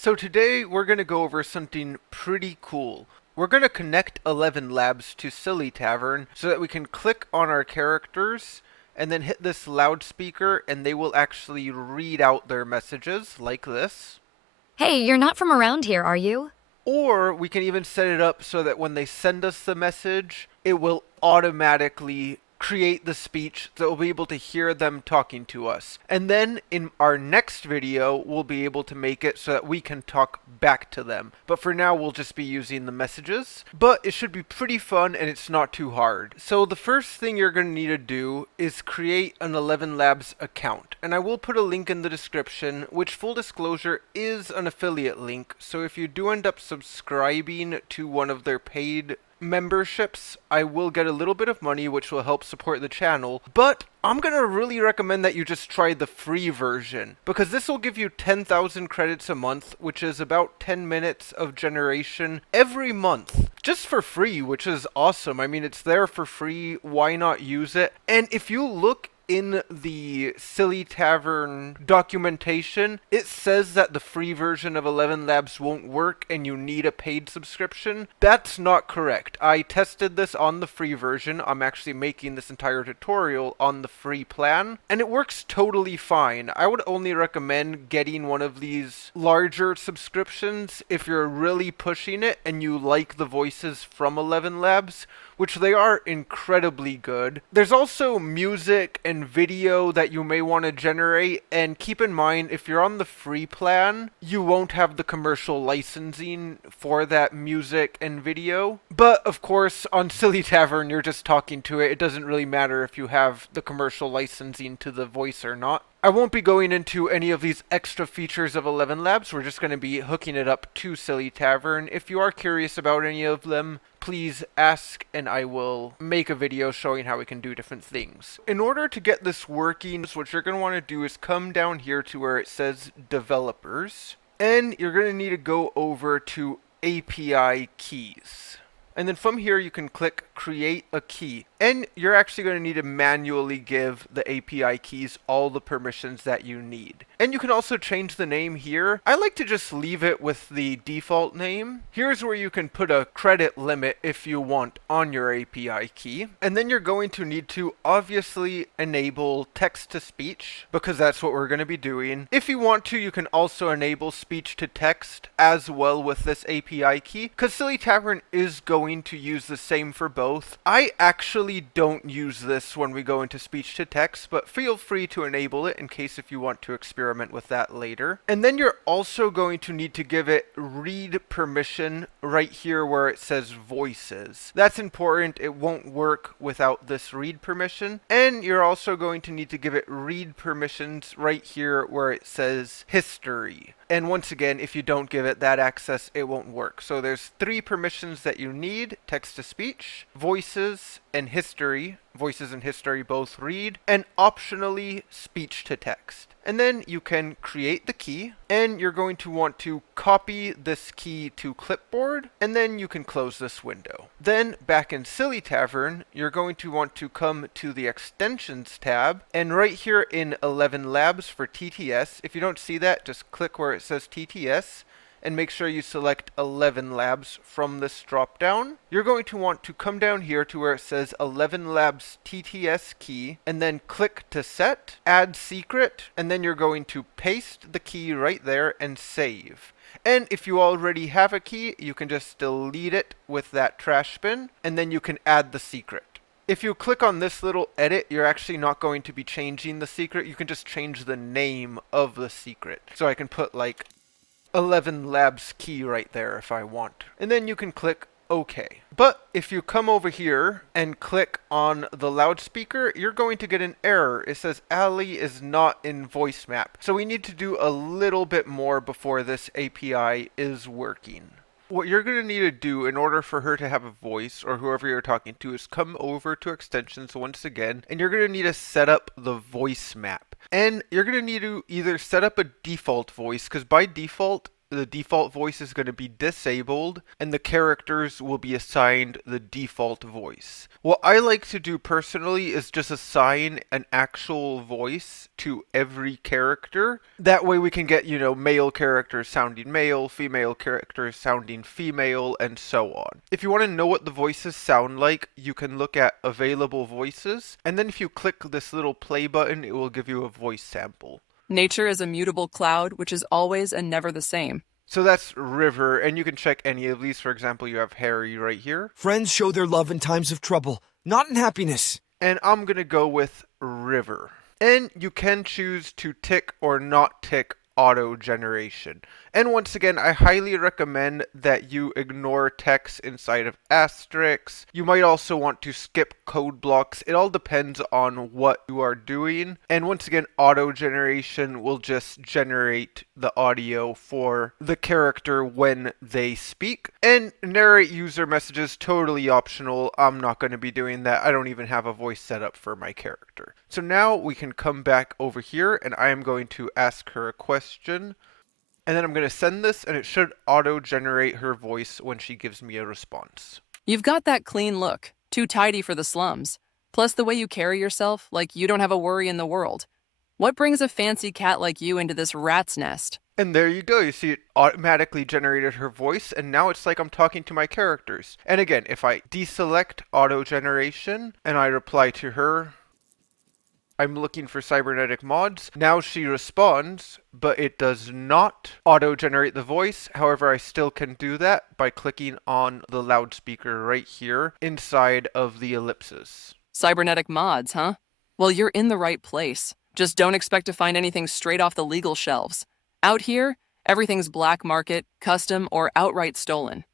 So today we're going to go over something pretty cool. We're going to connect ElevenLabs to SillyTavern so that we can click on our characters and then hit this loudspeaker and they will actually read out their messages like this. Hey, you're not from around here, are you? Or we can even set it up so that when they send us the message, it will automatically create the speech so we'll be able to hear them talking to us. And then in our next video, we'll be able to make it so that we can talk back to them. But for now, we'll just be using the messages. But it should be pretty fun and it's not too hard. So the first thing you're going to need to do is create an ElevenLabs account. And I will put a link in the description, which full disclosure is an affiliate link. So if you do end up subscribing to one of their paid memberships, I will get a little bit of money, which will help support the channel, but I'm gonna really recommend that you just try the free version, because this will give you 10,000 credits a month, which is about 10 minutes of generation every month, just for free, which is awesome. I mean, it's there for free, why not use it? And if you look in the SillyTavern documentation, it says that the free version of ElevenLabs won't work and you need a paid subscription. That's not correct. I tested this on the free version. I'm actually making this entire tutorial on the free plan, and it works totally fine. I would only recommend getting one of these larger subscriptions if you're really pushing it and you like the voices from ElevenLabs, which they are incredibly good. There's also music and video that you may want to generate, and keep in mind, if you're on the free plan, you won't have the commercial licensing for that music and video. But of course, on SillyTavern, you're just talking to it. It doesn't really matter if you have the commercial licensing to the voice or not. I won't be going into any of these extra features of ElevenLabs. We're just going to be hooking it up to SillyTavern. If you are curious about any of them, please ask and I will make a video showing how we can do different things. In order to get this working, what you're going to want to do is come down here to where it says developers, and you're going to need to go over to API keys. And then from here you can click create a key. And you're actually going to need to manually give the API keys all the permissions that you need. And you can also change the name here. I like to just leave it with the default name. Here's where you can put a credit limit if you want on your API key. And then you're going to need to obviously enable text to speech, because that's what we're going to be doing. If you want to, you can also enable speech to text as well with this API key, because SillyTavern is going to use the same for both. I actually don't use this when we go into speech to text, but feel free to enable it in case if you want to experiment with that later. And then you're also going to need to give it read permission right here where it says voices. That's important. It won't work without this read permission. And you're also going to need to give it read permissions right here where it says history. And once again, if you don't give it that access, it won't work. So there's 3 permissions that you need: text to speech, voices, and history. Voices and history both read, and optionally speech to text. And then you can create the key, and you're going to want to copy this key to clipboard, and then you can close this window. Then back in SillyTavern, you're going to want to come to the extensions tab, and right here in ElevenLabs for TTS, if you don't see that, just click where it says TTS, and make sure you select ElevenLabs from this drop down. You're going to want to come down here to where it says ElevenLabs TTS key, and then click to set, add secret, and then you're going to paste the key right there and save. And if you already have a key, you can just delete it with that trash bin, and then you can add the secret. If you click on this little edit, you're actually not going to be changing the secret. You can just change the name of the secret. So I can put like ElevenLabs key right there if I want. And then you can click OK. But if you come over here and click on the loudspeaker, you're going to get an error. It says Ali is not in voice map. So we need to do a little bit more before this API is working. What you're going to need to do in order for her to have a voice, or whoever you're talking to, is come over to extensions once again, and you're going to need to set up the voice map. And you're going to need to either set up a default voice, because by default, the default voice is going to be disabled and the characters will be assigned the default voice. What I like to do personally is just assign an actual voice to every character. That way we can get, male characters sounding male, female characters sounding female, and so on. If you want to know what the voices sound like, you can look at available voices, and then if you click this little play button, it will give you a voice sample. Nature is a mutable cloud, which is always and never the same. So that's River, and you can check any of these. For example, you have Harry right here. Friends show their love in times of trouble, not in happiness. And I'm going to go with River. And you can choose to tick or not tick auto generation. And once again, I highly recommend that you ignore text inside of asterisks. You might also want to skip code blocks. It all depends on what you are doing. And once again, auto generation will just generate the audio for the character when they speak. And narrate user messages, totally optional. I'm not going to be doing that. I don't even have a voice set up for my character. So now we can come back over here and I am going to ask her a question. And then I'm going to send this, and it should auto-generate her voice when she gives me a response. You've got that clean look, too tidy for the slums. Plus the way you carry yourself, like you don't have a worry in the world. What brings a fancy cat like you into this rat's nest? And there you go. You see it automatically generated her voice, and now it's like I'm talking to my characters. And again, if I deselect auto-generation, and I reply to her, I'm looking for cybernetic mods. Now she responds, but it does not auto-generate the voice. However, I still can do that by clicking on the loudspeaker right here inside of the ellipses. Cybernetic mods, huh? Well, you're in the right place. Just don't expect to find anything straight off the legal shelves. Out here, everything's black market, custom, or outright stolen.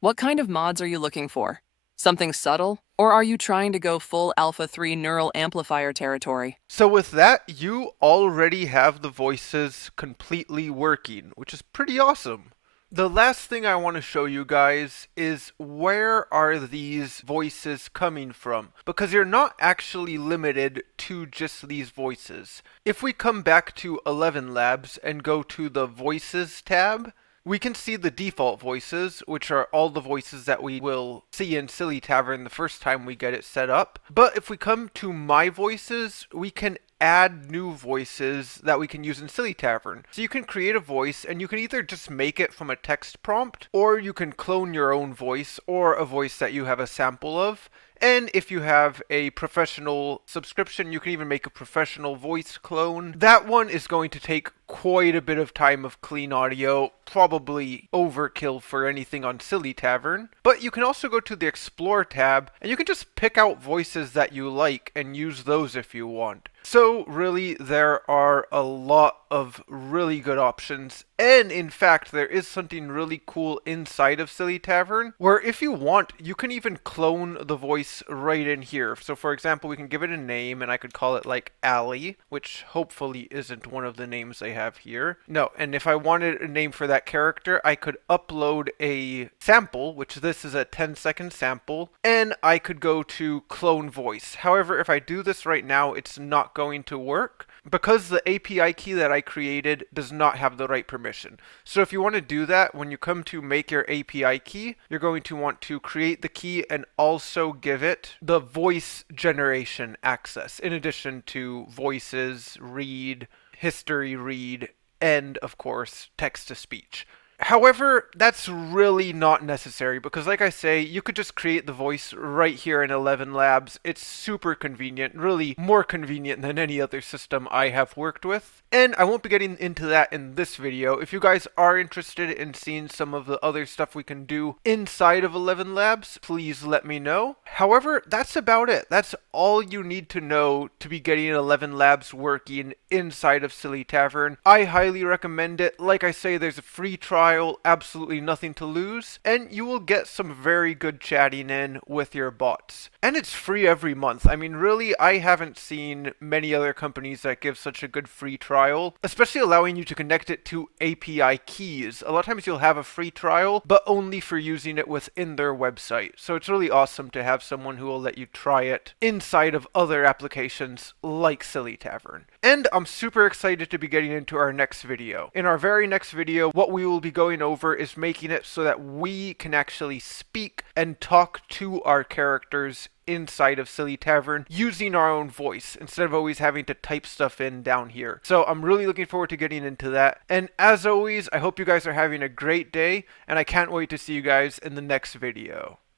What kind of mods are you looking for? Something subtle? Or are you trying to go full Alpha 3 neural amplifier territory? So with that, you already have the voices completely working, which is pretty awesome. The last thing I want to show you guys is where are these voices coming from? Because you're not actually limited to just these voices. If we come back to ElevenLabs and go to the Voices tab, we can see the default voices, which are all the voices that we will see in SillyTavern the first time we get it set up. But if we come to My Voices, we can add new voices that we can use in SillyTavern. So you can create a voice and you can either just make it from a text prompt, or you can clone your own voice or a voice that you have a sample of. And if you have a professional subscription, you can even make a professional voice clone. That one is going to take quite a bit of time of clean audio, probably overkill for anything on SillyTavern. But you can also go to the Explore tab, and you can just pick out voices that you like and use those if you want. So really, there are a lot of really good options. And in fact, there is something really cool inside of SillyTavern, where if you want, you can even clone the voice right in here. So for example, we can give it a name, and I could call it like Allie, which hopefully isn't one of the names I have here. No, and if I wanted a name for that character, I could upload a sample, which this is a 10-second sample, and I could go to clone voice. However, if I do this right now, it's not going to work because the API key that I created does not have the right permission. So if you want to do that, when you come to make your API key, you're going to want to create the key and also give it the voice generation access, in addition to voices, read, history read, and of course text to speech. However, that's really not necessary because like I say, you could just create the voice right here in ElevenLabs. It's super convenient, really more convenient than any other system I have worked with. And I won't be getting into that in this video. If you guys are interested in seeing some of the other stuff we can do inside of ElevenLabs, please let me know. However, that's about it. That's all you need to know to be getting ElevenLabs working inside of SillyTavern. I highly recommend it. Like I say, there's a free trial, absolutely nothing to lose, and you will get some very good chatting in with your bots. And it's free every month. I mean, really, I haven't seen many other companies that give such a good free trial, especially allowing you to connect it to API keys. A lot of times you'll have a free trial, but only for using it within their website. So it's really awesome to have someone who will let you try it inside of other applications like SillyTavern. And I'm super excited to be getting into our next video. In our very next video, what we will be going over is making it so that we can actually speak and talk to our characters inside of SillyTavern using our own voice instead of always having to type stuff in down here. So I'm really looking forward to getting into that. And as always, I hope you guys are having a great day, and I can't wait to see you guys in the next video.